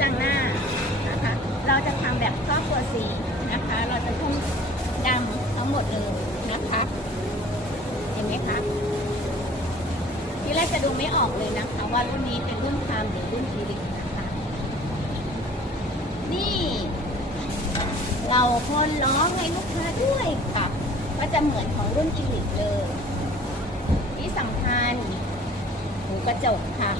จังหน้านะคะเราจะทำแบบครอบครัวสีนะคะ เราจะทุ่มดำทั้งหมดเลยนะคะเห็นไหมคะที่แรกจะดูไม่ออกเลยนะคะ ว่ารุ่นนี้เป็นรุ่นพามหรือรุ่นอีริกนะคะ นี่ เราพ่นล้อให้ลูกค้าด้วยค่ะก็จะเหมือนของรุ่นอีริกเลย ที่สำคัญหูกระจกค่ะ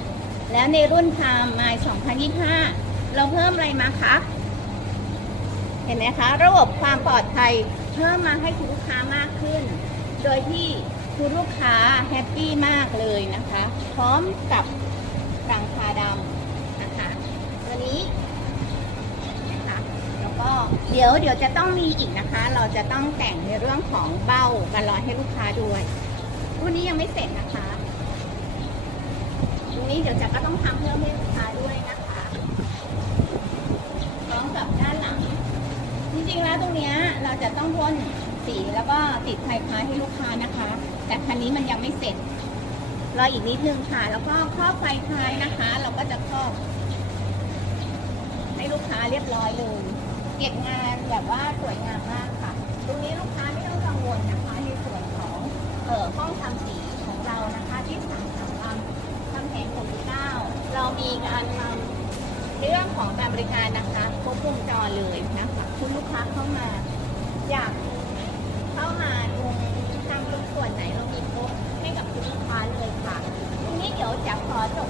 แล้วในรุ่นพามไมล์2025 เราเพิ่มอะไรมาคะเห็นไหมคะ ระบบความปลอดภัยเพิ่มมาให้คุณลูกค้ามากขึ้น โดยที่คุณลูกค้าแฮปปี้มากเลยนะคะ พร้อมกับรังคาดำนะคะตัวนี้นะคะแล้วก็เดี๋ยวเดี๋ยวจะต้องมีอีกนะคะ เราจะต้องแต่งในเรื่องของเบ้ากันรอให้ลูกค้าด้วยรุ่นนี้ยังไม่เสร็จนะคะตรงนี้เดี๋ยวจะก็ต้องทำเพิ่มให้ลูกค้าด้วยนะคะพร้อมกับด้านหลัง จริงๆแล้วตรงนี้เราจะต้องพ่นสีแล้วก็ติดไฟฟ้าให้ลูกค้านะคะ แต่คันนี้มันยังไม่เสร็จรออีกนิดนึงค่ะ แล้วก็ครอบไฟท้ายนะคะ เราก็จะครอบ ให้ลูกค้าเรียบร้อยเลยเก็บงานแบบว่าสวยงามมากค่ะ ตรงนี้ลูกค้าไม่ต้องกังวลนะคะในส่วนของเอ่อห้องทำสีของเรานะคะที่สามสามลำทำแผง69เรามีการทำเรื่องของการบริการนะคะครบวงจรเลยนะคะ คุณลูกค้าเข้ามา อยากเข้ามาดูทางตรงส่วนไหนเรามีครบให้กับคุณลูกค้าเลยค่ะทีนี้เดี๋ยวจะขอจบ